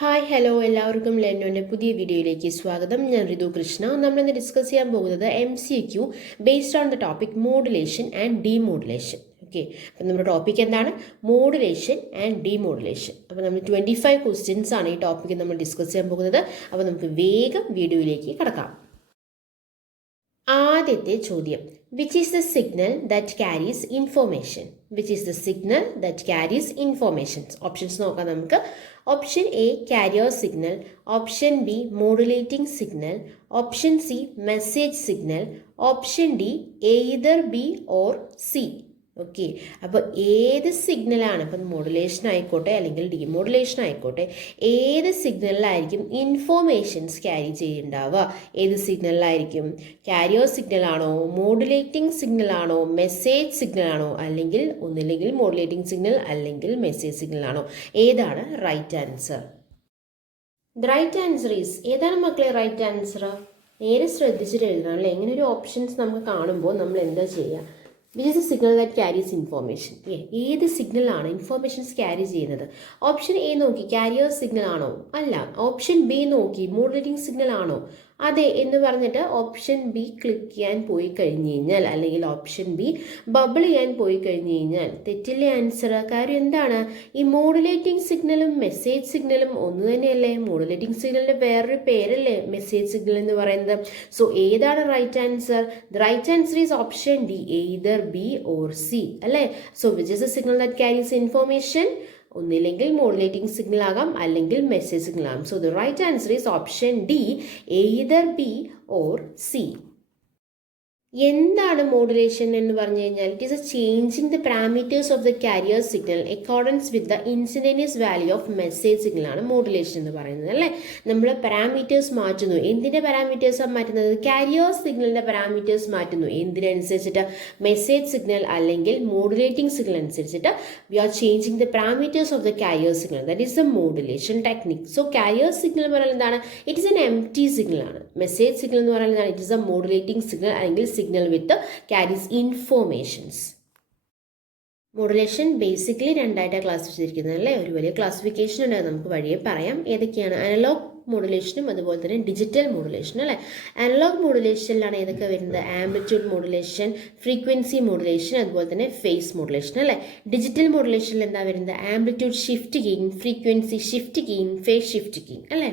Hi hello എല്ലാവർക്കും ലെന്നോൻ്റെ പുതിയ വീഡിയോയിലേക്ക് സ്വാഗതം. ഞാൻ ഋതു കൃഷ്ണ. നമ്മളിന്ന് ഡിസ്കസ് ചെയ്യാൻ പോകുന്നത് MCQ based on the topic modulation and demodulation. Okay, അപ്പം നമ്മുടെ ടോപ്പിക് എന്താണ്? Modulation and demodulation. അപ്പോൾ നമ്മൾ 25 ക്വസ്റ്റ്യൻസ് ആണ് ഈ ടോപ്പിക്ക് നമ്മൾ ഡിസ്കസ് ചെയ്യാൻ പോകുന്നത്. അപ്പോൾ നമുക്ക് വേഗം വീഡിയോയിലേക്ക് കടക്കാം. ആദ്യത്തെ ചോദ്യം, which is the signal that carries information? Which is the signal that carries information? Options നോക്കാം നമുക്ക്. Option A, carrier signal. Option B, modulating signal. Option C, message signal. Option D, either B or C. Okay, അപ്പോൾ ഏത് സിഗ്നലാണ്, ഇപ്പം modulation ആയിക്കോട്ടെ അല്ലെങ്കിൽ demodulation ആയിക്കോട്ടെ, ഏത് സിഗ്നലിലായിരിക്കും ഇൻഫോർമേഷൻസ് ക്യാരി ചെയ്യുന്നുണ്ടാവുക? ഏത് സിഗ്നലിലായിരിക്കും? കാരിയർ സിഗ്നലാണോ, മോഡുലേറ്റിംഗ് സിഗ്നലാണോ, മെസ്സേജ് സിഗ്നലാണോ, അല്ലെങ്കിൽ ഒന്നില്ലെങ്കിൽ മോഡുലേറ്റിംഗ് സിഗ്നൽ അല്ലെങ്കിൽ മെസ്സേജ് സിഗ്നലാണോ? ഏതാണ് right answer? The right answer is, ഏതാണ് മക്കളെ റൈറ്റ് ആൻസർ? നേരെ ശ്രദ്ധിച്ചിട്ട് എഴുതണം അല്ലേ. ഇങ്ങനെ ഒരു ഓപ്ഷൻസ് നമുക്ക് കാണുമ്പോൾ നമ്മൾ എന്താ ചെയ്യുക? Which is a signal that carries information. ഏത് സിഗ്നലാണ് ഇൻഫോർമേഷൻസ് ക്യാരി ചെയ്യുന്നത്? ഓപ്ഷൻ എ നോക്കി കാരിയർ സിഗ്നൽ ആണോ? അല്ല. ഓപ്ഷൻ ബി നോക്കി മോഡുലേറ്റിംഗ് സിഗ്നൽ ആണോ? അതെ എന്ന് പറഞ്ഞിട്ട് ഓപ്ഷൻ ബി ക്ലിക്ക് ചെയ്യാൻ പോയി കഴിഞ്ഞ് കഴിഞ്ഞാൽ, അല്ലെങ്കിൽ ഓപ്ഷൻ ബി ബബിൾ ചെയ്യാൻ പോയി കഴിഞ്ഞ് കഴിഞ്ഞാൽ തെറ്റില്ലേ ആൻസർ? കാര്യം എന്താണ്? ഈ മോഡുലേറ്റിംഗ് സിഗ്നലും മെസ്സേജ് സിഗ്നലും ഒന്ന് തന്നെയല്ലേ? മോഡുലേറ്റിംഗ് സിഗ്നലിൻ്റെ വേറൊരു പേരല്ലേ മെസ്സേജ് സിഗ്നൽ എന്ന് പറയുന്നത്? സോ ഏതാണ് right answer? The right answer is option D, either B or C അല്ലേ. So which is a signal that carries information? ഒന്നില്ലെങ്കിൽ മോഡുലേറ്റിംഗ് സിഗ്നൽ ആകാം അല്ലെങ്കിൽ മെസ്സേജ് സിഗ്നൽ ആകാം. So the right answer is option D, either B or C. എന്താണ് modulation എന്ന് പറഞ്ഞു കഴിഞ്ഞാൽ, it is a changing the parameters of the carrier signal accordance with the incidence value of message സിഗ്നലാണ് modulation എന്ന് പറയുന്നത് അല്ലേ. നമ്മൾ പാരാമീറ്റേഴ്സ് മാറ്റുന്നു. എന്തിൻ്റെ പാരാമീറ്റേഴ്സാണ് മാറ്റുന്നത്? കാരിയർ സിഗ്നലിൻ്റെ പാരാമീറ്റേഴ്സ് മാറ്റുന്നു. എന്തിനനുസരിച്ചിട്ട്? മെസ്സേജ് സിഗ്നൽ അല്ലെങ്കിൽ മോഡുലേറ്റിംഗ് സിഗ്നൽ അനുസരിച്ചിട്ട് we are changing the parameters of the carrier signal. That is the modulation technique. So carrier signal എന്ന് പറയുന്നത് എന്താണ്? It is an empty signal ആണ്. മെസ്സേജ് സിഗ്നൽ എന്ന് പറയുന്നത് it is a modulating signal അല്ലെങ്കിൽ signal with carries informations. മോഡുലേഷൻ basically രണ്ടായിട്ടാണ് ക്ലാസിഫിച്ചിരിക്കുന്നത് അല്ലേ. ഒരു വലിയ ക്ലാസിഫിക്കേഷൻ ഉണ്ട്, നമുക്ക് വഴിയെ പറയാം. ഏതൊക്കെയാണ്? അനലോഗ് മോഡുലേഷനും അതുപോലെ തന്നെ ഡിജിറ്റൽ മോഡുലേഷൻ അല്ലേ. അനലോഗ് മോഡുലേഷനിലാണ് ഏതൊക്കെ വരുന്നത്? ആംപ്ലിറ്റ്യൂഡ് മോഡുലേഷൻ, ഫ്രീക്വൻസി മോഡുലേഷൻ, അതുപോലെ തന്നെ ഫേസ് മോഡുലേഷൻ അല്ലേ. ഡിജിറ്റൽ മോഡുലേഷനിൽ എന്താ വരുന്നത്? Amplitude shift gain, frequency shift gain, phase shift gain അല്ലേ.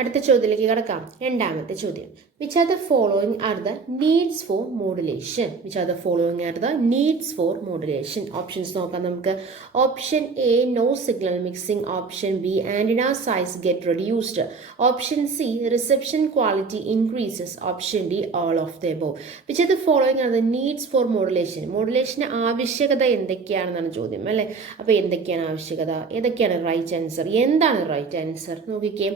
അടുത്ത ചോദ്യത്തിലേക്ക് കടക്കാം. രണ്ടാമത്തെ ചോദ്യം, which are the following are the needs for modulation? Which are the following are the needs for modulation? Options നോക്കാം നമുക്ക്. Option A, no signal mixing. Option B, antenna size get reduced. Option C, reception quality increases. Option D, all of the above. Which are the following are the needs for modulation? മോഡുലേഷന് ആവശ്യകത എന്തൊക്കെയാണെന്നാണ് ചോദ്യം അല്ലേ. അപ്പോൾ എന്തൊക്കെയാണ് ആവശ്യകത? ഏതൊക്കെയാണ് right answer? എന്താണ് റൈറ്റ് ആൻസർ? നോക്കിക്കേ.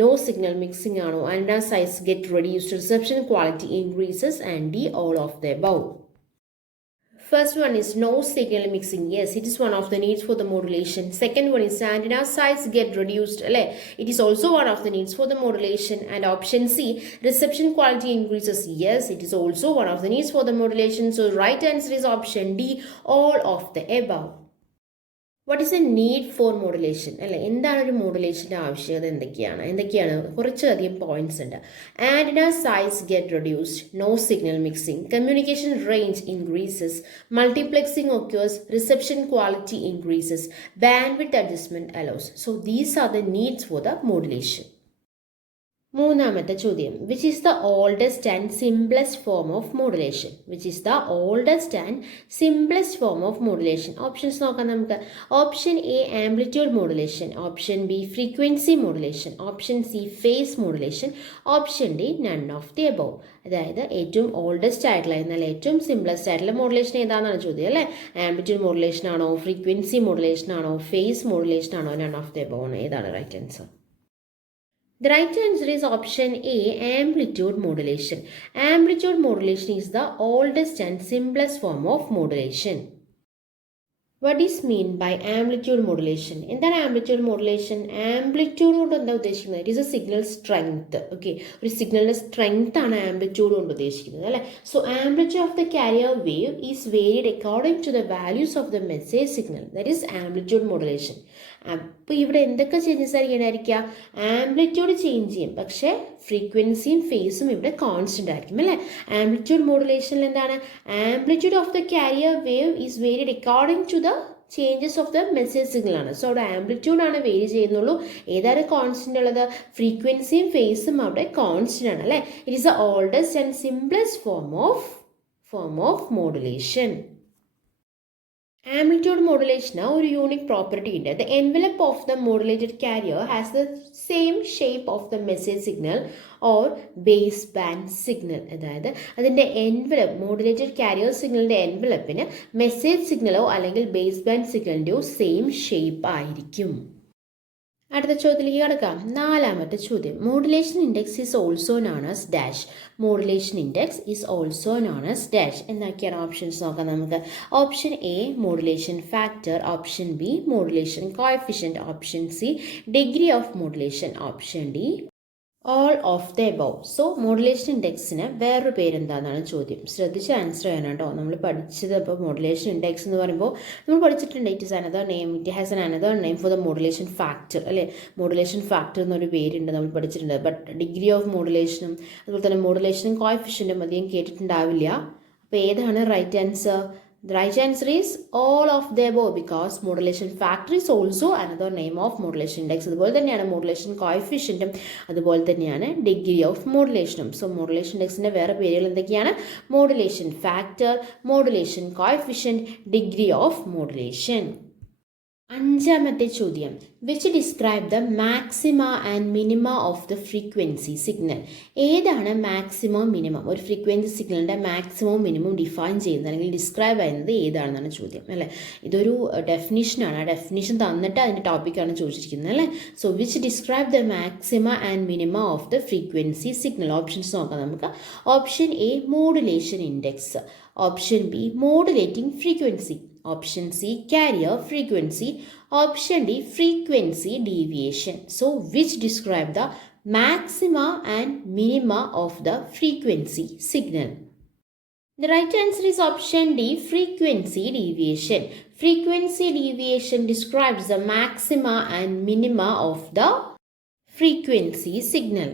No signal mixing ആണോ? Antenna size get reduced, reception quality increases, and D, all of the above. First one is no signal mixing. Yes, it is one of the needs for the modulation. Second one is antenna size get reduced. It is also one of the needs for the modulation. And option C, reception quality increases. Yes, it is also one of the needs for the modulation. So right answer is option D, all of the above. What is a need for modulation അല്ലേ. എന്താണ് ഒരു മോഡുലേഷൻ്റെ ആവശ്യകത? എന്തൊക്കെയാണ് കുറച്ചധികം points ഉണ്ട്. Antenna size get reduced, no signal mixing, communication range increases, multiplexing occurs, reception quality increases, bandwidth adjustment allows. So these are the needs for the modulation. മൂന്നാമത്തെ ചോദ്യം, which is the oldest and simplest form of modulation? Which is the oldest and simplest form of modulation? Options നോക്കാം നമുക്ക്. Option A, amplitude modulation. Option B, frequency modulation. Option C, face modulation. Option D, none of the above. അതായത് ഏറ്റവും oldest ആയിട്ടുള്ള എന്നാൽ ഏറ്റവും simplest ആയിട്ടുള്ള modulation ഏതാണെന്നാണ് ചോദ്യം അല്ലേ. ആംപ്ലിറ്റ്യൂഡ് മോഡുലേഷൻ ആണോ, ഫ്രീക്വൻസി മോഡുലേഷൻ ആണോ, ഫേസ് മോഡുലേഷൻ ആണോ, നൺ ഓഫ് ദി എബോവ് ആണ്? ഏതാണ് right answer? The right answer is option A, amplitude modulation. Amplitude modulation is the oldest and simplest form of modulation. What is mean by amplitude modulation? എന്താണ് amplitude modulation? Amplitude കൊണ്ട് എന്താ ഉദ്ദേശിക്കുന്നത്? It is a signal strength. Okay, ഒരു സിഗ്നലിൻ്റെ strength ആണ് amplitude കൊണ്ട് ഉദ്ദേശിക്കുന്നത് അല്ലേ. So amplitude of the carrier wave is varied according to the values of the message signal. That is amplitude modulation. അപ്പോൾ ഇവിടെ എന്തൊക്കെ ചേഞ്ചസ് ആയിരിക്കും ആംപ്ലിറ്റ്യൂഡ് ചേഞ്ച് ചെയ്യും, പക്ഷേ ഫ്രീക്വൻസിയും ഫേസും ഇവിടെ കോൺസ്റ്റന്റ് ആയിരിക്കും അല്ലേ. ആംപ്ലിറ്റ്യൂഡ് മോഡുലേഷനിൽ എന്താണ്, amplitude of the carrier wave is varied according to the changes of the message signal ആണ്. സോ അവിടെ ആംപ്ലിറ്റ്യൂഡ് ആണ് വേരി ചെയ്യുന്നുള്ളൂ. ഏതാണ് കോൺസ്റ്റന്റ് ഉള്ളത്, ഫ്രീക്വൻസിയും ഫേസും അവിടെ കോൺസ്റ്റന്റ് ആണ് അല്ലേ. It is the oldest and simplest form of modulation. Amplitude മോഡുലേഷന് ഒരു യൂണിക് പ്രോപ്പർട്ടി ഉണ്ട്. The envelope of the modulated carrier has the same shape of the message signal or base band signal. അതായത് അതിൻ്റെ envelope, modulated carrier സിഗ്നലിൻ്റെ എൻവലപ്പിന് message സിഗ്നലോ അല്ലെങ്കിൽ base band സിഗ്നലിൻ്റെയോ സെയിം ഷേപ്പ് ആയിരിക്കും. അടുത്ത ചോദ്യത്തിലേക്ക് കടക്കാം. 4ാമത്തെ ചോദ്യം, modulation index is also known as dash. Modulation index is also known as dash. എന്നൊക്കെയാണ് ഓപ്ഷൻസ് നോക്കാം നമുക്ക്. Option A modulation factor, option B modulation coefficient, option C degree of modulation, option D all of the above. So modulation ഇൻഡെക്സിന് വേറൊരു പേരെന്താണെന്നാണ് ചോദ്യം. ശ്രദ്ധിച്ച് answer ചെയ്യണം കേട്ടോ. നമ്മൾ പഠിച്ചത് ഇപ്പോൾ മോഡുലേഷൻ ഇൻഡെക്സ് എന്ന് പറയുമ്പോൾ നമ്മൾ പഠിച്ചിട്ടുണ്ട് it is another name, it has N another name for the modulation factor അല്ലേ. മോഡുലേഷൻ ഫാക്ടർ എന്നൊരു പേരുണ്ട്, നമ്മൾ പഠിച്ചിട്ടുണ്ട്. ബട്ട് ഡിഗ്രി ഓഫ് മോഡുലേഷനും അതുപോലെ തന്നെ മോഡുലേഷനും കോഎഫിഷ്യൻറ്റും അധികം കേട്ടിട്ടുണ്ടാവില്ല. അപ്പോൾ ഏതാണ് right answer? The right answer is all of the above because modulation factor is also another name of modulation index. അതുപോലെ തന്നെയാണ് മോഡുലേഷൻ കോഎഫിഷ്യൻറ്റും അതുപോലെ തന്നെയാണ് ഡിഗ്രി ഓഫ് മോഡുലേഷനും. സോ മോഡുലേഷൻ ഇൻഡെക്സിൻ്റെ വേറെ പേരുകൾ എന്തൊക്കെയാണ്? Modulation factor, modulation coefficient, degree of modulation. 5ാമത്തെ ചോദ്യം, which describe the maxima and minima of the frequency signal. ഏതാണ് മാക്സിമം മിനിമം? ഒരു ഫ്രീക്വൻസി സിഗ്നലിൻ്റെ മാക്സിമവും മിനിമം ഡിഫൈൻ ചെയ്യുന്നത് അല്ലെങ്കിൽ ഡിസ്ക്രൈബ് ചെയ്യുന്നത് ഏതാണെന്നാണ് ചോദ്യം അല്ലേ. ഇതൊരു ഡെഫിനിഷനാണ്. ആ ഡെഫിനിഷൻ തന്നിട്ട് അതിൻ്റെ ടോപ്പിക്കാണ് ചോദിച്ചിരിക്കുന്നത് അല്ലേ. So which describe the maxima and minima of the frequency signal. Options നോക്കാം നമുക്ക്. Option A modulation index, option B modulating frequency, option C carrier frequency, option D frequency deviation. So which describe the maxima and minima of the frequency signal? The right answer is option D frequency deviation. Frequency deviation describes the maxima and minima of the frequency signal.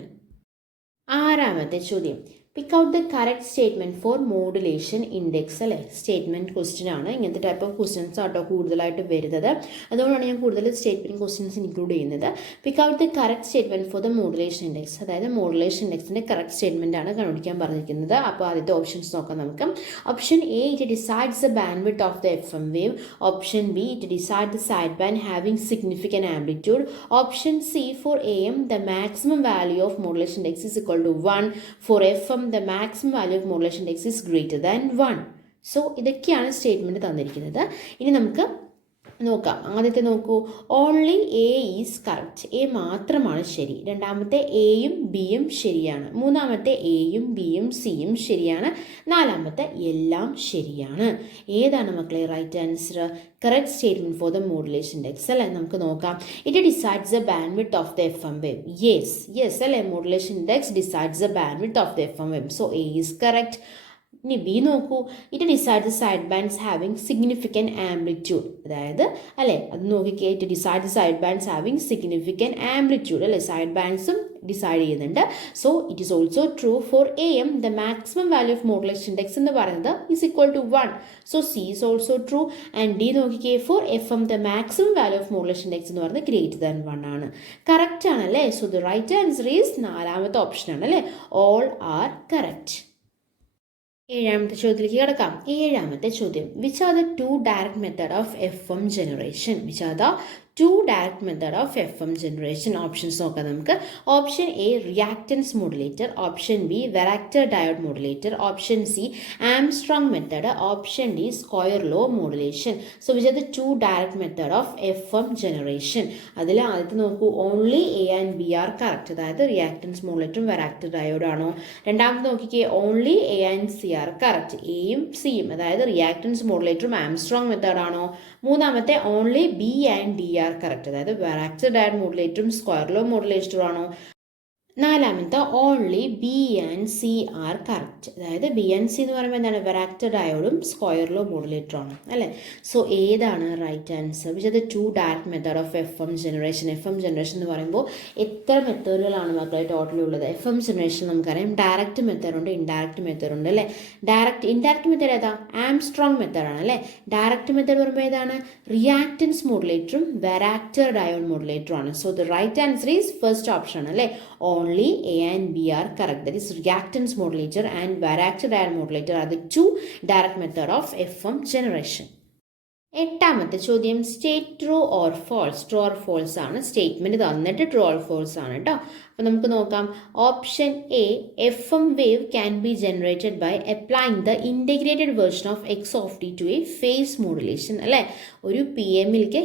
6ാമത്തെ ചോദ്യം, pick out the correct statement four modulation index അല്ലേ. Statement question ആണ്. ഇങ്ങനത്തെ type of questions ആട്ടോ കൂടുതലായിട്ട് വരുന്നത്. അതുകൊണ്ടാണ് ഞാൻ കൂടുതൽ സ്റ്റേറ്റ്മെൻറ്റ് ക്വസ്റ്റ്യൻസ് ഇൻക്ലൂഡ് ചെയ്യുന്നത്. Pick out the correct statement for the modulation index, അതായത് മോഡുലേഷൻ ഇൻഡെക്സിൻ്റെ കറക്റ്റ് സ്റ്റേറ്റ്മെൻറ്റ് ആണ് കണ്ടുപിടിക്കാൻ പറഞ്ഞിരിക്കുന്നത്. അപ്പോൾ ആദ്യത്തെ ഓപ്ഷൻസ് നോക്കാം നമുക്ക്. Option A it decides the band width of the FM wave, option B it decide the side band having significant amplitude, option C for AM the maximum value of modulation index is equal to 1, for FM the maximum value of modulation index is greater than 1. So ഇതൊക്കെയാണ് statement തന്നിരിക്കുന്നത്. ഇനി നമുക്ക് നോക്കാം. ആദ്യത്തെ നോക്കൂ, only A is correct. A മാത്രമാണ് ശരി. രണ്ടാമത്തെ എയും ബിയും ശരിയാണ്. മൂന്നാമത്തെ എയും ബിയും സിയും ശരിയാണ്. നാലാമത്തെ എല്ലാം ശരിയാണ്. ഏതാണ് മക്കളെ right answer? Correct statement for the modulation index അല്ലേ. നമുക്ക് നോക്കാം. It decides the band width of the FM wave. Yes അല്ലേ. Modulation index decides the band width of the FM wave. So A is correct. ഇനി B നോക്കൂ, it decide the side bands having significant amplitude. അതായത് അല്ലേ, അത് നോക്കിക്കേ, it decide the side bands having significant amplitude അല്ലേ. Side ബാൻഡ്സും decide ചെയ്യുന്നുണ്ട്. So it is also true for AM the maximum value of modulation index എന്ന് പറയുന്നത് is equal to 1. So C is also true. And D നോക്കിക്കേ, for FM the maximum value of modulation index എന്ന് പറയുന്നത് greater than 1 ആണ്. Correct ആണല്ലേ. So the right answer is 4ാമത്തെ option ആണ് അല്ലേ. All are correct. 7ാമത്തെ ചോദ്യത്തിലേക്ക് കിടക്കാം. 7ാമത്തെ ചോദ്യം, which are the 2 direct method of FM generation? Which are the 2 direct method of FM generation? Options നോക്കാം നമുക്ക്. Option A reactance modulator, option B varactor diode modulator, option C Armstrong method, option D square law modulation. So which are the 2 direct method of FM generation? അതിൽ ആദ്യത്തെ നോക്കൂ, only A and B are correct. അതായത് reactance മോഡുലേറ്ററും varactor diode ആണോ. രണ്ടാമത് നോക്കിക്കേ, only A and C are correct. എയും സിയും അതായത് റിയാക്റ്റൻസ് മോഡുലേറ്ററും ആംസ്ട്രോങ് മെത്തേഡ് ആണോ. മൂന്നാമത്തെ only B and D R correct. അതായത് വെറാക്ടർ ഡയോഡ് മോഡുലേറ്ററും സ്ക്വയർ ലോ മോഡുലേറ്ററും ആണോ. നാലാമത്തെ only B and C R correct. അതായത് ബി ആൻഡ് സി എന്ന് പറയുമ്പോൾ എന്താണ്, വെറാക്റ്റർ ഡയോഡും സ്ക്വയറിലോ മോഡുലേറ്ററാണ് അല്ലേ. സോ ഏതാണ് right answer? Which are the two direct method of F M generation. F M generation എന്ന് പറയുമ്പോൾ എത്ര മെത്തേഡുകളാണ് മക്കളെ ടോട്ടലി ഉള്ളത്? എഫ് എം ജനറേഷൻ നമുക്കറിയാം ഡയറക്റ്റ് മെത്തേഡ് ഉണ്ട്, ഇൻഡയറക്റ്റ് മെത്തേഡ് ഉണ്ട് അല്ലേ. ഇൻഡയറക്റ്റ് മെത്തേഡ് ഏതാ? ആംസ്ട്രോങ് മെത്തേഡാണ് അല്ലേ. ഡയറക്റ്റ് മെത്തേഡ് പറയുമ്പോൾ ഏതാണ്? റിയാക്റ്റൻസ് മോഡുലേറ്ററും വെറാക്റ്റർ ഡയോഡ് മോഡുലേറ്ററും ആണ്. So the right answer is first option അല്ലേ. Only A and B are correct. That is reactance modulator and varactor diode modulator are the two direct method of FM generation. എട്ടാമത്തെ ചോദ്യം state true or false. True or false ആണ് statement തന്നിട്ട് true or false ആണ് കേട്ടോ. അപ്പോൾ നമുക്ക് നോക്കാം. Option A, F M wave can be generated by applying the integrated version of X of T to a phase modulation അല്ലേ. ഒരു P എമ്മിലേക്ക്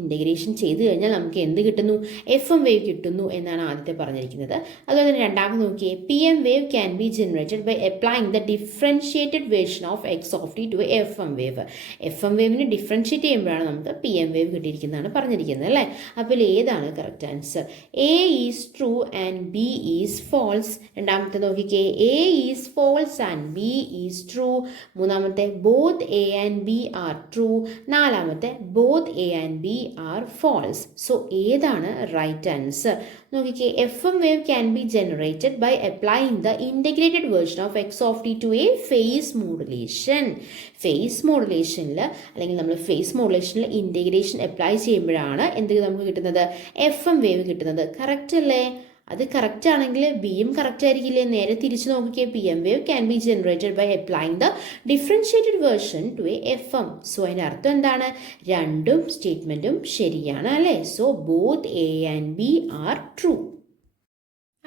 integration ചെയ്ത് കഴിഞ്ഞാൽ നമുക്ക് എന്ത് കിട്ടുന്നു? എഫ് എം വേവ് കിട്ടുന്നു എന്നാണ് ആദ്യത്തെ പറഞ്ഞിരിക്കുന്നത്. അതുപോലെ തന്നെ രണ്ടാമത് നോക്കിയേ, P M wave can be generated by applying the differentiated version of X of T to F M wave. F M വേവിന് ഡിഫറൻഷിയേറ്റ് ചെയ്യുമ്പോഴാണ് നമുക്ക് പി എം വേവ് കിട്ടിയിരിക്കുന്നതാണ് പറഞ്ഞിരിക്കുന്നത് അല്ലേ. അപ്പോൾ ഏതാണ് correct answer? A is true and B is false. രണ്ടാമത്തെ നോക്കിക്കേ, A is false and B is true. മൂന്നാമത്തെ both A and B are true. നാലാമത്തെ both A and B are false. So ഏതാണ് right answer? നോക്കിക്കേ, F M wave can be generated by applying the integrated version of X of T to a phase modulation. Phase മോഡുലേഷനിൽ അല്ലെങ്കിൽ നമ്മൾ face മോഡുലേഷനിൽ integration apply ചെയ്യുമ്പോഴാണ് എന്ത് നമുക്ക് കിട്ടുന്നത്? F M wave കിട്ടുന്നത്. കറക്റ്റ് അല്ലേ? അത് കറക്റ്റ് ആണെങ്കിൽ ബിയും കറക്റ്റ് ആയിരിക്കില്ലേ? നേരെ തിരിച്ച് നോക്കിക്കേ, P M wave can be generated by applying the differentiated version to a F M. So അതിൻ്റെ അർത്ഥം എന്താണ്? രണ്ടും സ്റ്റേറ്റ്മെൻറ്റും ശരിയാണ് അല്ലേ. So both A and B are true.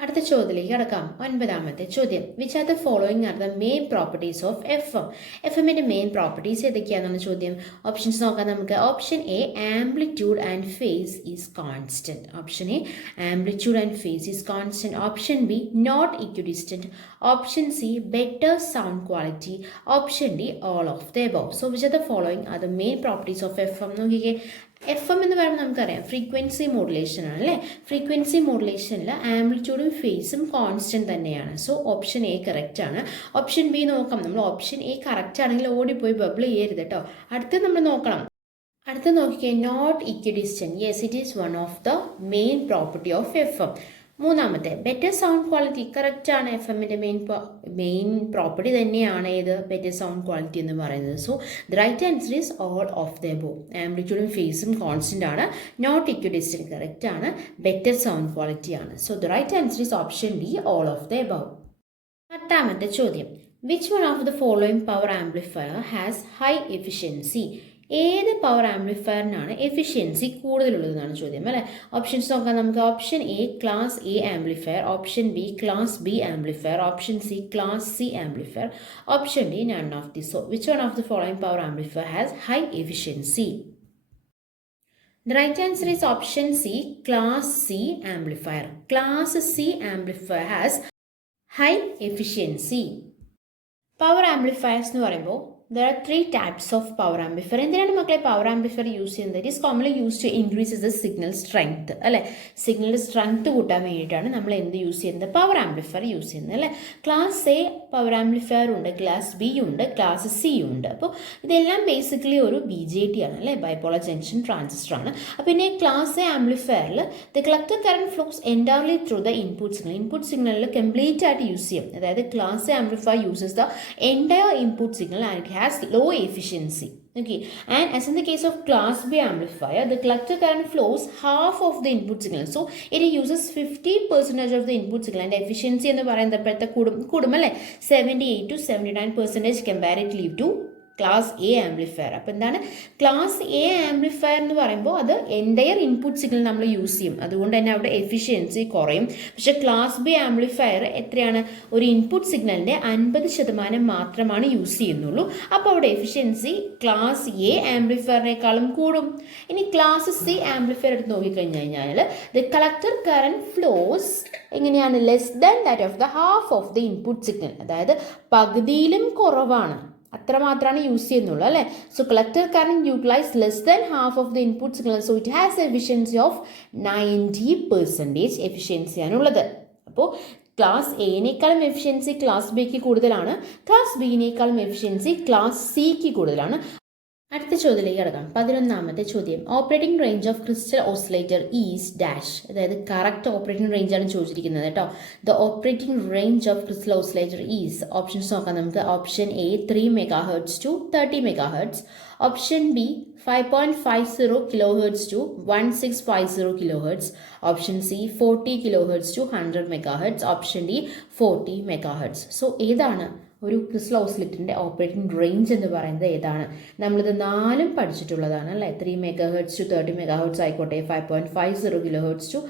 അടുത്ത ചോദ്യത്തിലേക്ക് കടക്കാം. ഒൻപതാമത്തെ ചോദ്യം, which are the following are the main properties of F M. F എമ്മിൻ്റെ മെയിൻ പ്രോപ്പർട്ടീസ് ഏതൊക്കെയാണെന്നാണ് ചോദ്യം. ഓപ്ഷൻസ് നോക്കാം നമുക്ക്. Option A, amplitude and phase is constant. Option A, amplitude and phase is constant. Option B, not equidistant. Option C, better sound quality. Option D, all of the above. So which are the following are the main properties of F M. നോക്കിക്കേ, F M എന്ന് പറയുമ്പോൾ നമുക്കറിയാം frequency modulation ആണ് അല്ലേ. Frequency മോഡുലേഷനിൽ ആംപ്ലിറ്റ്യൂഡും ഫേസും constant തന്നെയാണ്. So option A correct ആണ്. Option B നോക്കാം. നമ്മൾ ഓപ്ഷൻ എ കറക്റ്റ് ആണെങ്കിൽ ഓടിപ്പോയി ബബിൾ ചെയ്യരുത് കേട്ടോ. അടുത്ത് നമ്മൾ നോക്കണം. അടുത്ത് നോക്കിക്കേ, not equidistant. Yes, it is one of the main property of F M. മൂന്നാമത്തെ, ബെറ്റർ സൗണ്ട് ക്വാളിറ്റി. കറക്റ്റ് ആണ്. എഫ് എമ്മിൻ്റെ മെയിൻ പ്രോപ്പർട്ടി തന്നെയാണ് ഏത്? ബെറ്റർ സൗണ്ട് ക്വാളിറ്റി എന്ന് പറയുന്നത്. So the right answer is all of the above. ആംപ്ലിറ്റ്യൂഡും ഫേസും constant ആണ്. നോട്ട് ഇക്വിഡിസ്റ്റന്റ് കറക്റ്റ് ആണ്. ബെറ്റർ സൗണ്ട് ക്വാളിറ്റി ആണ്. So the right answer is option D, all of the above. പത്താമത്തെ ചോദ്യം, which one of the following power amplifier has high efficiency. ഏത് power ആംപ്ലിഫയറിനാണ് efficiency കൂടുതലുള്ളതെന്നാണ് ചോദ്യം അല്ലേ. ഓപ്ഷൻസ് നോക്കാം നമുക്ക്. Option A, class A amplifier. Option B, class B amplifier. Option C, class C amplifier. Option D, none of the. So which one of the following power amplifier has high efficiency? The right answer is option C, class C amplifier. Class C amplifier has high efficiency. Power amplifiers എന്ന് പറയുമ്പോൾ there are three types of power amplifier. എന്തിനാണ് മക്കളെ power amplifier use ചെയ്യുന്നത്? It is commonly use to increase the signal strength അല്ലേ. സിഗ്നലിൻ്റെ strength കൂട്ടാൻ വേണ്ടിയിട്ടാണ് നമ്മൾ എന്ത് യൂസ് ചെയ്യുന്നത്? പവർ ആംപ്ലിഫയർ യൂസ് ചെയ്യുന്നത് അല്ലേ. ക്ലാസ് എ പവർ ആംപ്ലിഫയർ ഉണ്ട്, ക്ലാസ് ബി ഉണ്ട്, ക്ലാസ് സി ഉണ്ട്. അപ്പോൾ ഇതെല്ലാം ബേസിക്കലി ഒരു BJT ആണ് അല്ലേ, ബൈപോളർ ജംഗ്ഷൻ ട്രാൻസിസ്റ്റർ ആണ്. അപ്പോൾ പിന്നെ ക്ലാസ് എ ആംപ്ലിഫയറിൽ the collector current flows entirely through the input signal. Input സിഗ്നലിൽ കംപ്ലീറ്റ് ആയിട്ട് യൂസ് ചെയ്യും. അതായത് class A amplifier uses the entire input signal and it has low efficiency. Okay, and as in the case of class B amplifier, the collector current flows half of the input signal, so it uses 50% of the input signal and efficiency എന്ന് പറയുന്നത് കൂടും അല്ലേ, 78 to 79% comparatively to class A amplifier. അപ്പോൾ എന്താണ് class A amplifier എന്ന് പറയുമ്പോൾ അത് entire input signal നമ്മൾ യൂസ് ചെയ്യും, അതുകൊണ്ട് തന്നെ അവിടെ എഫിഷ്യൻസി കുറയും. പക്ഷേ ക്ലാസ് ബി ആംപ്ലിഫയർ എത്രയാണ്, ഒരു ഇൻപുട്ട് സിഗ്നലിൻ്റെ 50% മാത്രമാണ് യൂസ് ചെയ്യുന്നുള്ളൂ. അപ്പോൾ അവിടെ എഫിഷ്യൻസി ക്ലാസ് എ ആംപ്ലിഫയറിനേക്കാളും കൂടും. ഇനി ക്ലാസ് സി ആംപ്ലിഫയർ എടുത്ത് നോക്കിക്കഴിഞ്ഞ് കഴിഞ്ഞാൽ ദ കളക്ടർ കറന്റ് ഫ്ലോസ് എങ്ങനെയാണ്, less than that of the half of the input signal, അതായത് പകുതിയിലും കുറവാണ്, അത്രമാത്രമാണ് യൂസ് ചെയ്യുന്നുള്ളൂ അല്ലേ. So collector current utilise less than half of the input signal, so it has efficiency of 90% എഫിഷ്യൻസിയാണുള്ളത്. അപ്പോൾ class എനേക്കാളും efficiency class ബിക്ക് കൂടുതലാണ്, ക്ലാസ് ബിനേക്കാളും എഫിഷ്യൻസി ക്ലാസ് സിക്ക് കൂടുതലാണ്. അടുത്ത ചോദ്യത്തിലേക്ക് കിടക്കാം. 11ാമത്തെ ചോദ്യം, operating range of crystal oscillator is dash. അതായത് കറക്റ്റ് ഓപ്പറേറ്റിംഗ് റേഞ്ച് ആണ് ചോദിച്ചിരിക്കുന്നത് കേട്ടോ. The operating range of crystal oscillator is, options നോക്കാം നമുക്ക്. Option A 3 MHz to 30 MHz, option B 5.50 kHz to 1650 kHz, option C 40 kHz to 100 MHz, option D 40 MHz. So ഏതാണ് ഒരു crystal ഓസിലേറ്ററിൻ്റെ operating range എന്ന് പറയുന്നത് ഏതാണ്? നമ്മളിത് 4 പഠിച്ചിട്ടുള്ളതാണ് അല്ലേ. 3 MHz to 30 MHz ആയിക്കോട്ടെ, 5.50 kHz to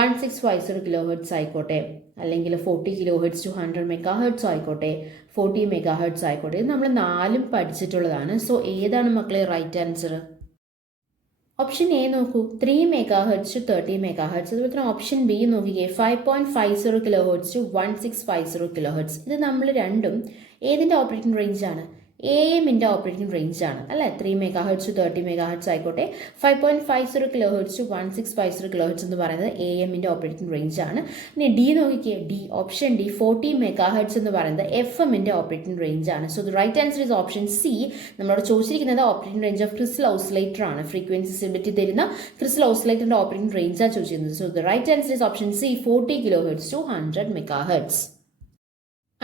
1650 kHz ആയിക്കോട്ടെ, അല്ലെങ്കിൽ 40 kHz to 100 MHz ആയിക്കോട്ടെ, 40 MHz ആയിക്കോട്ടെ, ഇത് നമ്മൾ 4 പഠിച്ചിട്ടുള്ളതാണ്. സോ ഏതാണ് മക്കളെ റൈറ്റ് ആൻസർ? ഓപ്ഷൻ എ നോക്കൂ, 3 MHz to 30 MHz. അതുപോലെ തന്നെ ഓപ്ഷൻ ബി നോക്കിക്കേ, 5.50 kHz to 1650 kHz. ഇത് നമ്മൾ രണ്ടും ഏതിൻ്റെ ഓപ്പറേറ്റിംഗ് റേഞ്ചാണ്? AM-ൻ്റെ ഓപ്പറേറ്റിംഗ് റേഞ്ചാണ് അല്ലേ. 3 MHz to 30 MHz ആയിക്കോട്ടെ, 5.50 kHz to 1650 kHz എന്ന് പറയുന്നത് AM-ൻ്റെ ഓപ്പറേറ്റിംഗ് റേഞ്ചാണ്. ഇനി ഡി നോക്കിക്കേ, ഡി ഓപ്ഷൻ ഡി 40 MHz എന്ന് പറയുന്നത് FM-ൻ്റെ ഓപ്പറേറ്റിംഗ് റേഞ്ചാണ്. So the right answer is option C. നമ്മളോട് ചോദിച്ചിരിക്കുന്നത് operating range of crystal oscillator ആണ്. ഫ്രീക്വൻസി സ്റ്റെബിലിറ്റി തരുന്ന ക്രിസ്റ്റൽ ഓസിലേറ്ററിൻ്റെ ഓപ്പറേറ്റിംഗ് റേഞ്ചാണ് ചോദിച്ചിരുന്നത്. So the right answer is option C 40 kHz to 100 MHz.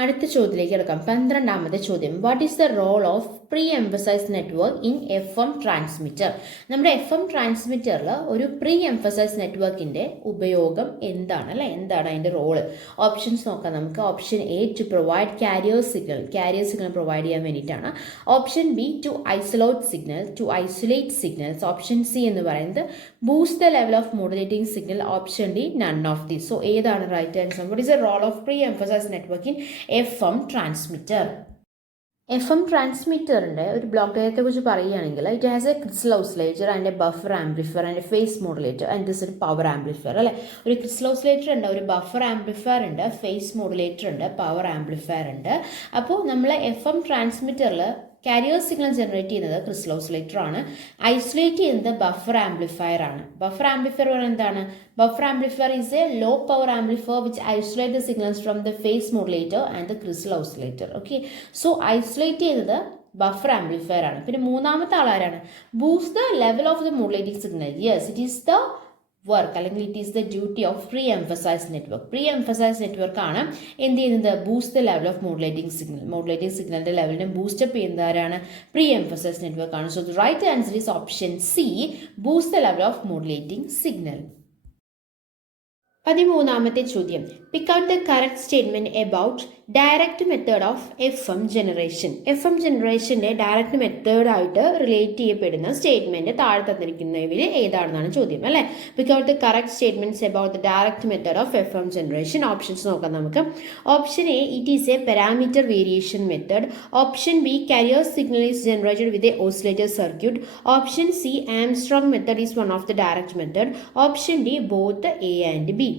അടുത്ത ചോദ്യത്തിലേക്ക് കിടക്കാം. 12ാമത്തെ ചോദ്യം, what is the role of pre emphasise network in FM transmitter? നമ്മുടെ FM ട്രാൻസ്മിറ്ററിൽ ഒരു പ്രീ എംഫസൈസ് നെറ്റ്വർക്കിൻ്റെ ഉപയോഗം എന്താണ് അല്ലേ, എന്താണ് അതിൻ്റെ റോള്? ഓപ്ഷൻസ് നോക്കാം നമുക്ക്. Option A to provide carrier signal provide ചെയ്യാൻ വേണ്ടിയിട്ടാണ്. Option B to isolate signals, option C എന്ന് പറയുന്നത് boost the level of modulating signal, option D none of the. So ഏതാണ് right answer? What is the role of pre emphasise network in FM transmitter? FM ട്രാൻസ്മിറ്ററിൻ്റെ ഒരു block ഡയഗ്രത്തെ കുറിച്ച് പറയുകയാണെങ്കിൽ, it has a crystal oscillator and a buffer amplifier and a phase modulator and this ഒരു power amplifier അല്ലേ. ഒരു crystal oscillator ഉണ്ട്, ഒരു ബഫർ ആംപ്ലിഫയർ ഉണ്ട്, ഫേസ് മോഡുലേറ്റർ ഉണ്ട്, പവർ ആംപ്ലിഫയർ ഉണ്ട്. അപ്പോൾ നമ്മൾ FM ട്രാൻസ്മിറ്ററിൽ കാരിയർ സിഗ്നൽ ജനറേറ്റ് ചെയ്യുന്നത് ക്രിസ്റ്റൽ ഓസിലേറ്റർ ആണ്. ഐസൊലേറ്റ് ചെയ്യുന്നത് ബഫർ ആംപ്ലിഫയർ ആണ്. ബഫർ ആംപ്ലിഫയർ എന്താണ്? Buffer amplifier is a low power amplifier which isolate the signals from the phase modulator and the crystal oscillator. Okay, so isolate ചെയ്യുന്നത് buffer amplifier ആണ്. പിന്നെ മൂന്നാമത്തെ ആളാരാണ്? Boost the level of the modulating signal. Yes, it is the work അല്ലെങ്കിൽ it is the duty of pre emphasise network. Pre emphasise network ആണ് എന്ത് ചെയ്യുന്നത്? Boost the level of modulating signal. Modulating സിഗ്നലിന്റെ ലെവലിനെ ബൂസ്റ്റപ്പ് ചെയ്യുന്നത് ആരാണ്? Pre emphasise network ആണ്. So the right answer is option C, boost the level of modulating signal. 13ാമത്തെ ചോദ്യം, pick out the correct statement about direct method of FM generation. FM ജനറേഷന്റെ direct മെത്തേഡായിട്ട് relate ചെയ്യപ്പെടുന്ന statement താഴെ തന്നിരിക്കുന്നവയിൽ ഏതാണെന്നാണ് ചോദ്യം അല്ലേ. പിക്ക് out the correct statements about the direct method of FM generation. Options നോക്കാം നമുക്ക്. Option A, it is A parameter variation method. Option B, carrier signal is generated with a oscillator circuit. Option C, Armstrong method is one of the direct method. Option D, both A and B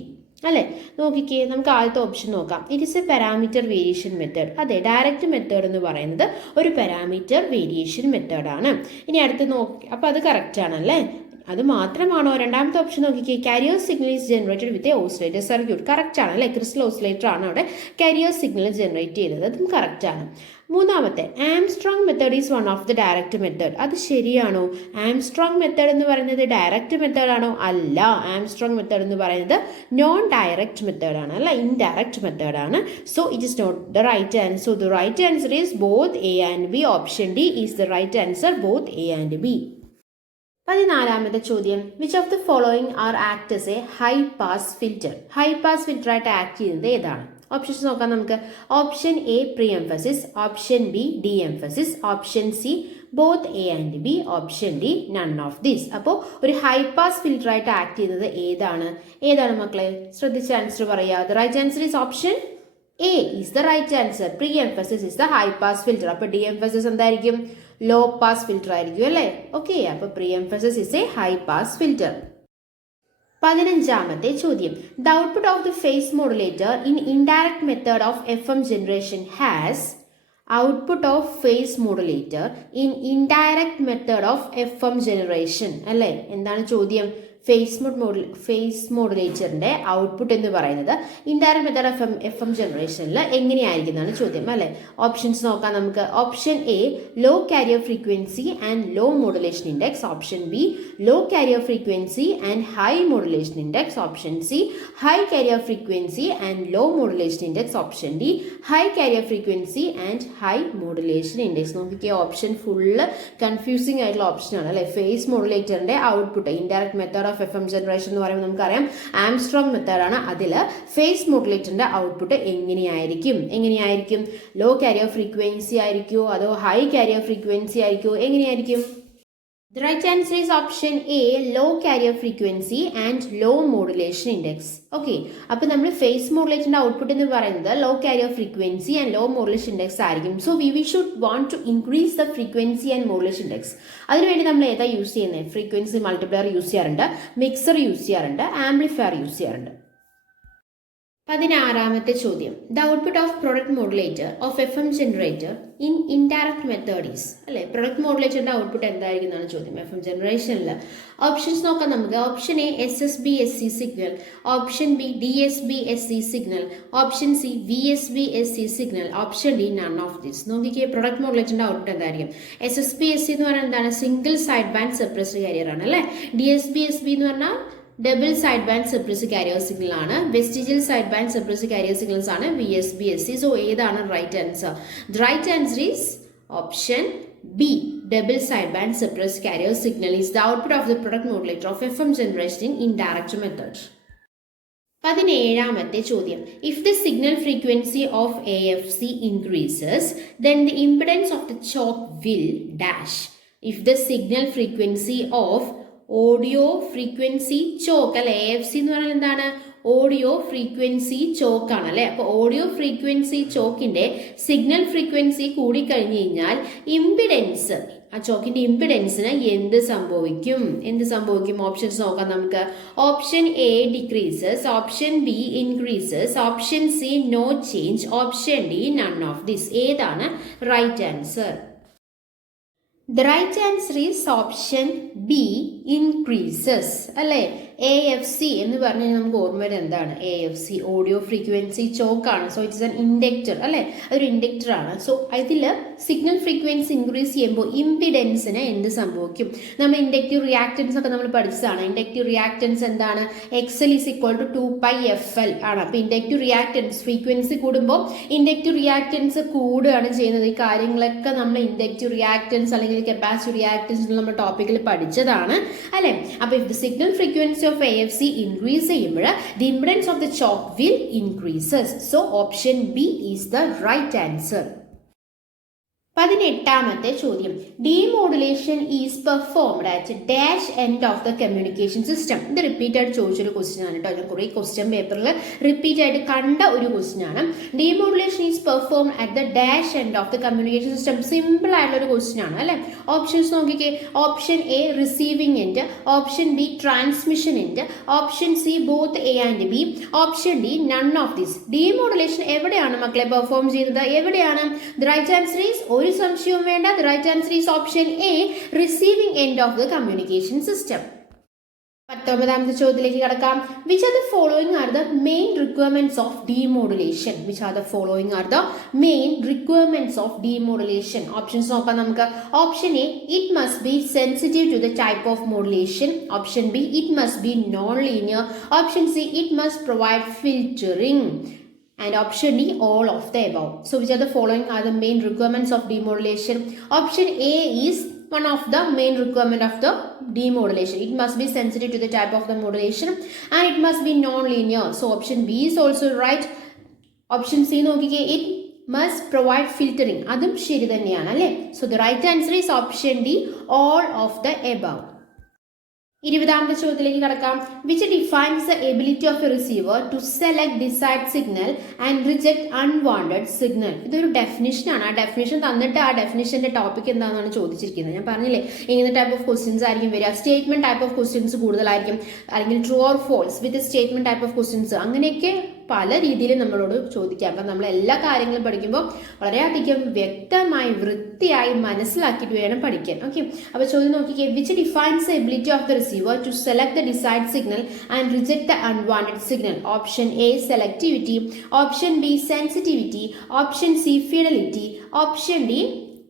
അല്ലേ. നോക്കിക്കേ, നമുക്ക് ആദ്യത്തെ option നോക്കാം. It is A parameter variation method. അതെ, direct method എന്ന് പറയുന്നത് ഒരു parameter variation മെത്തേഡാണ്. ഇനി അടുത്ത് നോക്കി, അപ്പോൾ അത് കറക്റ്റ് ആണല്ലേ. അത് മാത്രമാണോ? രണ്ടാമത്തെ ഓപ്ഷൻ നോക്കിക്കേ, carrier signal is generated with a oscillator circuit. Correct ആണ് അല്ലേ. ക്രിസ്റ്റൽ ഓസിലേറ്റർ ആണ് അവിടെ കാരിയർ സിഗ്നൽ ജനറേറ്റ് ചെയ്തത്, അതും കറക്റ്റ് ആണ്. മൂന്നാമത്തെ, Armstrong method is one of the direct method. അത് ശരിയാണോ? ആംസ്ട്രോങ് മെത്തേഡ് എന്ന് പറയുന്നത് ഡയറക്റ്റ് മെത്തേഡാണോ? അല്ല, ആംസ്ട്രോങ് മെത്തേഡ് എന്ന് പറയുന്നത് നോൺ ഡയറക്റ്റ് മെത്തേഡാണ് അല്ല, ഇൻഡയറക്റ്റ് മെത്തേഡാണ്. So it is not the right answer. So the right answer is both A and B. Option D is the right answer, both A and B. 14ാമത്തെ ചോദ്യം, which of the following are act as a high pass filter? High pass filter ആയിട്ട് act ചെയ്യുന്നത് ഏതാണ്? Options നോക്കാം നമുക്ക്. Option A, pre emphasis. Option B, de emphasis. Option C, both A and B. Option D, none of this. അപ്പോൾ ഒരു high pass filter ആയിട്ട് act ചെയ്യുന്നത് ഏതാണ് മക്കളെ? ശ്രദ്ധിച്ച ആൻസർ പറയാ. The right answer is option A is the right answer. Pre emphasis is the high pass filter. അപ്പോൾ de emphasis എന്തായിരിക്കും? ലോ പാസ് ഫിൽറ്റർ ആയിരിക്കും അല്ലേ. ഓക്കെ, അപ്പോൾ pre emphasis is a high pass filter. 15ാമത്തെ ചോദ്യം, the output of the phase modulator in indirect method of FM generation has. Output of phase modulator in indirect method of FM generation അല്ലേ. എന്താണ് ചോദ്യം? Face മോഡുലേറ്ററിൻ്റെ output എന്ന് പറയുന്നത് indirect method F M ജനറേഷനിൽ എങ്ങനെയായിരിക്കും എന്നാണ് ചോദ്യം അല്ലേ. ഓപ്ഷൻസ് നോക്കാം നമുക്ക്. Option A low carrier frequency and low modulation index. Option B low carrier frequency and high modulation index. Option C high carrier frequency and low modulation index. Option D high carrier frequency and high modulation index. നോക്കിക്കേ, option full confusing ആയിട്ടുള്ള ഓപ്ഷനാണ് അല്ലേ. Phase മോഡുലേറ്ററിന്റെ output indirect method of F M generation എന്ന് പറയുമ്പോൾ നമുക്കറിയാം Armstrong മെത്തേഡാണ്. അതിൽ ഫേസ് മോഡുലേറ്ററിന്റെ ഔട്ട്പുട്ട് എങ്ങനെയായിരിക്കും? ലോ കാരിയർ ഫ്രീക്വൻസി ആയിരിക്കുമോ അതോ ഹൈ കാരിയർ ഫ്രീക്വൻസി ആയിരിക്കുമോ? എങ്ങനെയായിരിക്കും? The right answer is option A, low carrier frequency and low modulation index. Okay, അപ്പോൾ നമ്മൾ ഫേസ് മോഡുലേറ്ററിന്റെ ഔട്ട്പുട്ട് എന്ന് പറയുന്നത് low carrier frequency and low modulation index ആയിരിക്കും. So we should want to increase the frequency and modulation index. അതിനുവേണ്ടി നമ്മൾ ഏതാ use ചെയ്യുന്നത്? ഫ്രീക്വൻസി മൾട്ടിപ്ലയർ യൂസ് ചെയ്യാറുണ്ട്, മിക്സർ യൂസ് ചെയ്യാറുണ്ട്, ആംപ്ലിഫയർ യൂസ് ചെയ്യാറുണ്ട്. 16ാമത്തെ ചോദ്യം. The output of product modulator of F M generator in indirect method is അല്ലേ. പ്രൊഡക്റ്റ് മോഡുലേറ്ററിന്റെ ഔട്ട്പുട്ട് എന്തായിരിക്കും എന്നാണ് ചോദ്യം എഫ് എം ജനറേഷനിൽ. ഓപ്ഷൻസ് നോക്കാം നമുക്ക്. Option A SSB-SC signal, option B DSB-SC signal, option C VSB-SC signal, option D none of this. നോക്കിക്കേ, product മോഡുലേറ്ററിന്റെ ഔട്ട്പുട്ട് എന്തായിരിക്കും? SSB-SC എന്ന് പറയുന്നത് എന്താണ്? Single side band suppressed carrier ആണ് അല്ലേ. DSB-SB എന്ന് പറഞ്ഞാൽ double side band suppressed carrier signal ആണ്. Vestigial side band suppressed carrier signals ആണ് VSB-SC. സോ ഏതാണ് right answer? The right answer is option B, double side band suppressed carrier signal is the output of the product modulator of F M generation in indirect method. 17ാമത്തെ ചോദ്യം. If the signal frequency of AFC increases, then the impedance of the choke will dash. If the signal frequency of audio frequency choke അല്ലെ. AFC എന്ന് പറഞ്ഞാൽ എന്താണ്? Audio frequency chalk ആണ് അല്ലെ. അപ്പോൾ audio frequency ചോക്കിന്റെ signal frequency കൂടിക്കഴിഞ്ഞു കഴിഞ്ഞാൽ impedance, ആ ചോക്കിന്റെ ഇംപിഡൻസിന് എന്ത് സംഭവിക്കും? ഓപ്ഷൻസ് നോക്കാം നമുക്ക്. Option A decreases, option B increases, option C no change, option D none of this. ഏതാണ് right answer? The right answer is option B, increases അല്ലേ. AFC എന്ന് പറഞ്ഞു കഴിഞ്ഞാൽ നമുക്ക് ഓർമ്മ വരുന്നത് എന്താണ്? AFC ഓഡിയോ ഫ്രീക്വൻസി ചോക്ക് ആണ്. സോ ഇറ്റ്സ് ആൻ ഇൻഡക്ടർ അല്ലേ, അതൊരു ഇൻഡക്ടർ ആണ്. സോ ഇതിൽ സിഗ്നൽ ഫ്രീക്വൻസി ഇൻക്രീസ് ചെയ്യുമ്പോൾ ഇംപിഡൻസിന് എന്ത് സംഭവിക്കും? നമ്മൾ ഇൻഡക്റ്റീവ് റിയാക്ടൻസ് ഒക്കെ നമ്മൾ പഠിച്ചതാണ്. ഇൻഡക്റ്റീവ് റിയാക്ടൻസ് എന്താണ്? XL is equal to 2πfL ആണ്. അപ്പോൾ ഇൻഡക്റ്റീവ് റിയാക്ടൻസ് ഫ്രീക്വൻസി കൂടുമ്പോൾ ഇൻഡക്റ്റീവ് റിയാക്ടൻസ് കൂടുകയാണ് ചെയ്യുന്നത്. ഈ കാര്യങ്ങളൊക്കെ നമ്മൾ ഇൻഡക്റ്റീവ് റിയാക്ടൻസ് അല്ലെങ്കിൽ കപ്പാസിറ്റീവ് റിയാക്ടൻസ് നമ്മൾ ടോപ്പിക്കിൽ പഠിച്ചതാണ് അല്ലേ. അപ്പോൾ if the signal frequency of AFC increase ചെയ്യുമ്പോൾ the impedance of the choke will increases. So option B is the right answer. 18ാമത്തെ ചോദ്യം. Demodulation is performed at dash end of the communication system. ഇത് repeat ആയിട്ട് ചോദിച്ചൊരു question ആണ് കേട്ടോ. കുറേ question പേപ്പറിൽ repeat ആയിട്ട് കണ്ട ഒരു ക്വസ്റ്റ്യൻ ആണ്. Demodulation is performed at the dash end of the communication system. Simple ആയിട്ടുള്ള ഒരു ക്വസ്റ്റ്യൻ ആണ് അല്ലേ. ഓപ്ഷൻസ് നോക്കിക്കേ. Option A receiving end, option B transmission end, option C both A and B, option D none of this. Demodulation എവിടെയാണ് മക്കളെ perform ചെയ്യുന്നത്? എവിടെയാണ്? The right answer is, ഒരു സംശയവും വേണ്ട, the right answer is option A, receiving end of the communication system. 19ാമത്തെ ചോദ്യത്തിലേക്ക് കടക്കാം. Which are the following are the main requirements of demodulation? Which are the following are the main requirements of demodulation? Options നോക്കാം നമുക്ക്. Option A, it must be sensitive to the type of modulation. Option B, it must be non-linear. Option C, it must provide filtering. And option D, all of the above. So which are the following are the main requirements of demodulation? Option A is one of the main requirement of the demodulation. It must be sensitive to the type of the modulation and it must be non-linear. So option B is also right. Option C നോക്കിക്കേ, it must provide filtering. അതും ശരി തന്നെയാണ് അല്ലേ. So the right answer is option D, all of the above. 20ാമത്തെ ചോദ്യത്തിലേക്ക് കടക്കാം. Which defines the ability of a receiver to select desired signal and reject unwanted signal? ഇതൊരു definition ആണ്. ആ definition തന്നിട്ട് ആ ഡെഫിനിഷന്റെ ടോപ്പിക് എന്താണെന്നാണ് ചോദിച്ചിരിക്കുന്നത്. ഞാൻ പറഞ്ഞില്ലേ ഇങ്ങനെ ടൈപ്പ് ഓഫ് ക്വസ്റ്റ്യൻസ് ആയിരിക്കും വരിക. സ്റ്റേറ്റ്മെന്റ് ടൈപ്പ് ഓഫ് ക്വസ്റ്റ്യൻസ് കൂടുതലായിരിക്കും, അല്ലെങ്കിൽ true or false with statement type of questions, അങ്ങനെയൊക്കെ പല രീതിയിൽ നമ്മളോട് ചോദിക്കാം. അപ്പം നമ്മൾ എല്ലാ കാര്യങ്ങളും പഠിക്കുമ്പോൾ വളരെയധികം വ്യക്തമായി വൃത്തിയായി മനസ്സിലാക്കിയിട്ട് വേണം പഠിക്കാൻ. ഓക്കെ, അപ്പോൾ ചോദ്യം നോക്കിക്കേ. Which defines the ability of the receiver to select the desired signal and reject the unwanted signal? Option A selectivity, option B sensitivity, option C fidelity, option D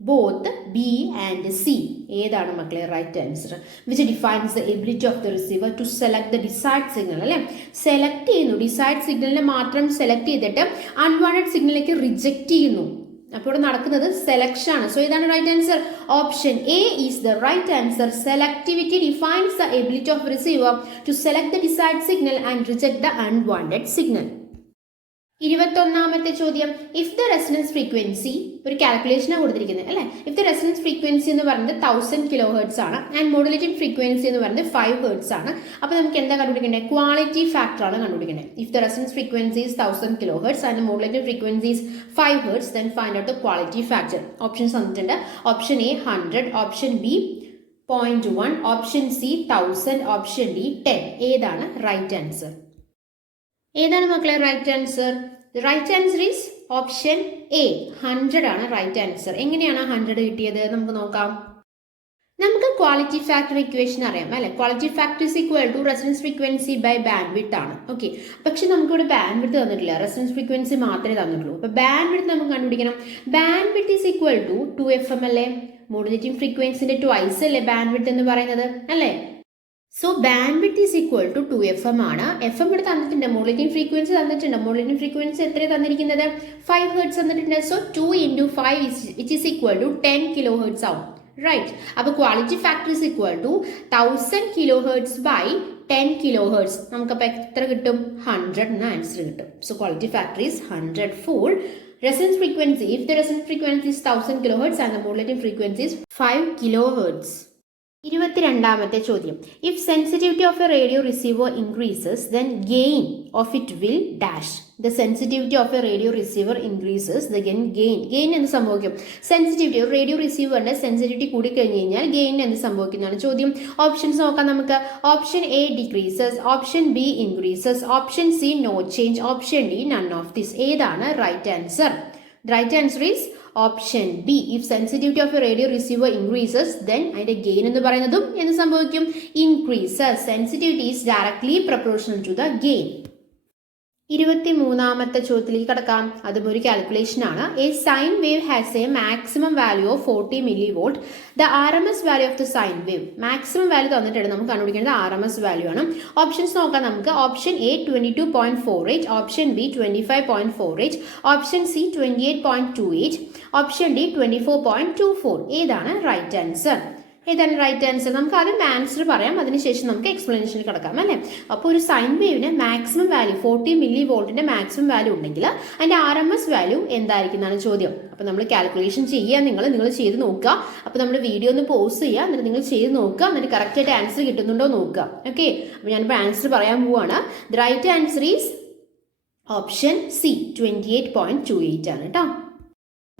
both B and C. ഏതാണ് മക്കളെ right answer? Which defines the ability of the receiver to select the desired signal. അല്ലെ, select ചെയ്യുന്നു, desired സിഗ്നലിനെ മാത്രം select ചെയ്തിട്ട് unwanted സിഗ്നലിലേക്ക് reject ചെയ്യുന്നു. അപ്പോൾ നടക്കുന്നത് സെലക്ഷൻ ആണ്. സോ ഇതാണ് right answer. Option A is the right answer. Selectivity defines the ability of receiver to select the desired signal and reject the unwanted signal. 21ാമത്തെ ചോദ്യം. ഇഫ് ദ റെസൊണൻസ് ഫ്രീക്വൻസി, ഒരു കാൽക്കുലേഷനാണ് കൊടുത്തിരിക്കുന്നത് അല്ലേ. ഇഫ് ദ റെസൊണൻസ് ഫ്രീക്വൻസി എന്ന് പറയുന്നത് 1000 kHz ആണ് and modulating frequency എന്ന് പറയുന്നത് 5 Hz ആണ്. അപ്പോൾ നമുക്ക് എന്താ കണ്ടുപിടിക്കേണ്ടത്? ക്വാളിറ്റി ഫാക്ടർ ആണ് കണ്ടുപിടിക്കേണ്ടത്. If the resonance frequency is 1000 kHz and modulating frequency is 5 Hz, then find out the quality factor. ഓപ്ഷൻസ് തന്നിട്ടുണ്ട്. Option A 100, option B 0.1, option C 1000, option D 10. ഏതാണ് റൈറ്റ് ആൻസർ? ഏതാണ് മക്കളെ right answer? The right answer is option A, 100 ആണ് right answer. എങ്ങനെയാണ് 100 കിട്ടിയത്? നമുക്ക് നോക്കാം. നമുക്ക് ക്വാളിറ്റി ഫാക്ടർ ഇക്വേഷൻ അറിയാം അല്ലെ. Quality factor is equal to resonance frequency by bandwidth ആണ്. ഓക്കെ, പക്ഷെ നമുക്കിവിടെ ബാൻഡ് വിഡ്ത്ത് തന്നിട്ടില്ല, റെസൊണൻസ് ഫ്രീക്വൻസി മാത്രമേ തന്നിട്ടുള്ളൂ. അപ്പോൾ ബാൻഡ് വിഡ്ത്ത് നമുക്ക് കണ്ടുപിടിക്കണം. Bandwidth is equal to 2FM അല്ലേ. മോഡുലേറ്റിംഗ് ഫ്രീക്വൻസിന്റെ ട്വൈസ് അല്ലേ ബാൻഡ് വിഡ്ത്ത് എന്ന് പറയുന്നത് അല്ലേ. So bandwidth is equal to 2FM ആണ്. FM ഇവിടെ തന്നിട്ടുണ്ട്, മോഡുലേറ്റിംഗ് ഫ്രീക്വൻസി തന്നിട്ടുണ്ട്. മോഡുലേറ്റിംഗ് ഫ്രീക്വൻസി എത്ര തന്നിരിക്കുന്നത്? 5 Hz തന്നിട്ടുണ്ട്. So 2 × 5 which is equal to 10 kHz ആവും. റൈറ്റ്. അപ്പോൾ quality factor is equal to 1000 kHz by 10 kHz. നമുക്കപ്പോൾ എത്ര കിട്ടും? 100 എന്ന ആൻസർ കിട്ടും. So quality factor is 100 for resonance frequency. If the resonance frequency is 1000 kHz and the modulating frequency is 5 kHz. 22ാമത്തെ ചോദ്യം. If sensitivity of a radio receiver increases, then gain of it will dash. The sensitivity of a radio receiver increases, the gain എന്ത് സംഭവിക്കും? Sensitivity, ഒരു radio റിസീവറിന്റെ sensitivity കൂടി കഴിഞ്ഞ് കഴിഞ്ഞാൽ gain എന്ത് സംഭവിക്കുന്നതാണ് ചോദ്യം. ഓപ്ഷൻസ് നോക്കാം നമുക്ക്. Option A decreases, option B increases, option C no change, option D none of this. ഏതാണ് right answer? Right answer is option B. If sensitivity of a radio receiver increases, then അതിന്റെ gain എന്ന് പറയുന്നതും എന്ത് സംഭവിക്കും? Increases. Sensitivity is directly proportional to the gain. 23ാമത്തെ ചോദ്യത്തിലേക്ക് കടക്കാം. അതും ഒരു കാൽക്കുലേഷൻ ആണ്. A sine wave has a maximum value of 40 mV. The RMS value of the sine wave. Maximum value തന്നിട്ടുണ്ട്, നമുക്ക് കണ്ടുപിടിക്കേണ്ടത് RMS വാല്യൂ ആണ്. ഓപ്ഷൻസ് നോക്കാം നമുക്ക്. Option A 22.48, option B 25.48, option C 28.28, option D 24.24. ഏതാണ് റൈറ്റ് ആൻസർ? ഏതാണ് right answer? നമുക്ക് ആദ്യം ആൻസർ പറയാം, അതിനുശേഷം നമുക്ക് എക്സ്പ്ലനേഷനിൽ കിടക്കാം അല്ലേ. അപ്പോൾ ഒരു സൈൻ വേവിന് maximum value 40 mV maximum value ഉണ്ടെങ്കിൽ അതിന്റെ RMS വാല്യൂ എന്തായിരിക്കും എന്നാണ് ചോദ്യം. അപ്പോൾ നമ്മൾ കാൽക്കുലേഷൻ ചെയ്യുക, നിങ്ങൾ ചെയ്ത് നോക്കുക. അപ്പോൾ നമ്മൾ വീഡിയോ ഒന്ന് പോസ് ചെയ്യുക, എന്നിട്ട് നിങ്ങൾ ചെയ്ത് നോക്കുക, എന്നിട്ട് കറക്റ്റായിട്ട് ആൻസർ കിട്ടുന്നുണ്ടോ നോക്കുക. ഓക്കെ, അപ്പോൾ ഞാനിപ്പോൾ ആൻസർ പറയാൻ പോവുകയാണ്. The right answer is option C 28.28 ആണ് കേട്ടോ.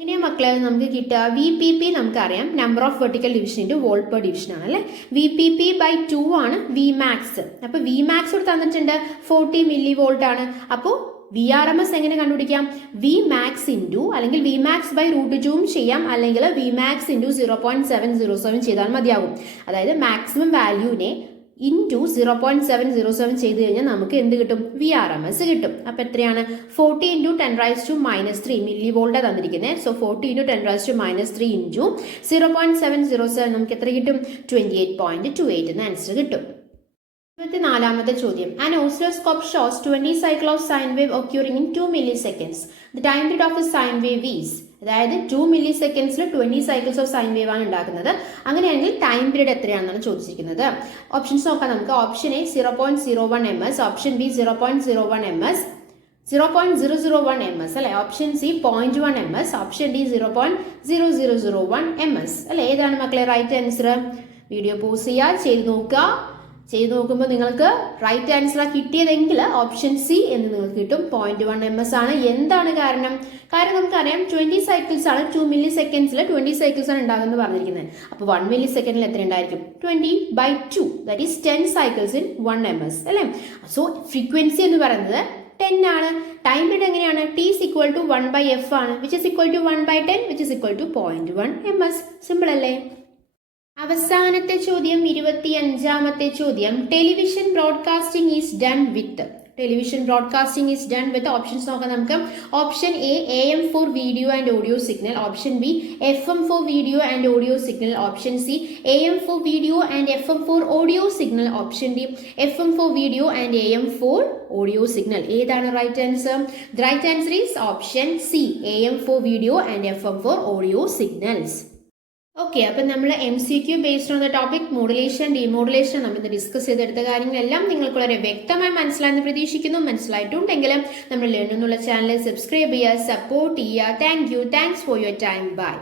ഇനി മക്കളെ നമുക്ക് കിട്ടുക VPP. നമുക്കറിയാം number of vertical division into volt per division ആണ് അല്ലേ. VPP/2 ആണ് Vmax. അപ്പോൾ Vmax ഇവിടെ തന്നിട്ടുണ്ട് 40 mV ആണ്. അപ്പോൾ VRMS എങ്ങനെ കണ്ടുപിടിക്കാം? Vmax ഇൻറ്റു അല്ലെങ്കിൽ Vmax/√2 ചെയ്യാം, അല്ലെങ്കിൽ Vmax ഇൻറ്റു 0.707 ചെയ്താൽ മതിയാകും. അതായത് മാക്സിമം വാല്യൂവിനെ ഇൻറ്റു 0.707 ചെയ്ത് കഴിഞ്ഞാൽ നമുക്ക് എന്ത് കിട്ടും? VRMS കിട്ടും. അപ്പോൾ എത്രയാണ്? 40 × 10⁻³ mV തന്നിരിക്കുന്നത്. സോ 40 × 10⁻³ ഇൻറ്റു 0.707 നമുക്ക് എത്ര കിട്ടും? 28.28 എന്ന ആൻസർ കിട്ടും. 24ാമത്തെ ചോദ്യം. An oscilloscope shows 20 cycle of sine wave occurring in 2 milliseconds. The time period of a sine wave is, അതായത് 2 milliseconds 20 cycles of sine wave ആണ് ഉണ്ടാക്കുന്നത്. അങ്ങനെയാണെങ്കിൽ ടൈം പീരീഡ് എത്രയാണെന്നാണ് ചോദിച്ചിരിക്കുന്നത്. ഓപ്ഷൻസ് നോക്കാം നമുക്ക്. Option A 0.01 ms, option B 0.01 ms, 0.001 ms അല്ലെ. Option C 0.1 ms, option D 0.0001 ms അല്ലെ. ഏതാണ് മക്കളെ റൈറ്റ് ആൻസർ? വീഡിയോ പോസ് ചെയ്യുക, ചെയ്ത് നോക്കുക. ചെയ്ത് നോക്കുമ്പോൾ നിങ്ങൾക്ക് റൈറ്റ് ആൻസർ കിട്ടിയതെങ്കിൽ ഓപ്ഷൻ സി എന്ന് നിങ്ങൾക്ക് കിട്ടും. 0.1 ms ആണ്. എന്താണ് കാരണം? കാരണം നമുക്കറിയാം 20 സൈക്കിൾസ് ആണ്, 2 milliseconds 20 സൈക്കിൾസ് ആണ് ഉണ്ടാകുന്നത് പറഞ്ഞിരിക്കുന്നത്. അപ്പോൾ 1 milliseconds എത്ര ഉണ്ടായിരിക്കും? 20/2, that is 10 cycles in 1 ms അല്ലേ. സോ ഫ്രീക്വൻസി എന്ന് പറയുന്നത് 10 ആണ്. ടൈം പീരീഡ് എങ്ങനെയാണ്? T is equal to 1/f ആണ്, which is equal to 1/10, which is equal to 0.1 ms. Simple അല്ലേ? അവസാനത്തെ ചോദ്യം 25ാമത്തെ ചോദ്യം. Television broadcasting is done with. Television broadcasting is done with options നോക്കാം നമുക്ക്. Option A AM for video and audio signal. Option B FM for video and audio signal. Option C AM for video and FM for audio signal. Option D FM for video and AM for audio signal. ഏതാണ് right answer? The right answer is option C, AM for video and FM for audio signals. Okay, അപ്പം നമ്മൾ MCQ based on the topic modulation demodulation നമ്മൾ ഇന്ന് discuss ചെയ്തെടുത്ത കാര്യങ്ങളെല്ലാം നിങ്ങൾക്ക് വളരെ വ്യക്തമായി മനസ്സിലായെന്ന് പ്രതീക്ഷിക്കുന്നു. മനസ്സിലായിട്ടുണ്ടെങ്കിൽ നമ്മൾ ലേൺ എന്നുള്ള ചാനൽ സബ്സ്ക്രൈബ് ചെയ്യുക, സപ്പോർട്ട് ചെയ്യുക. Thanks for your time. By.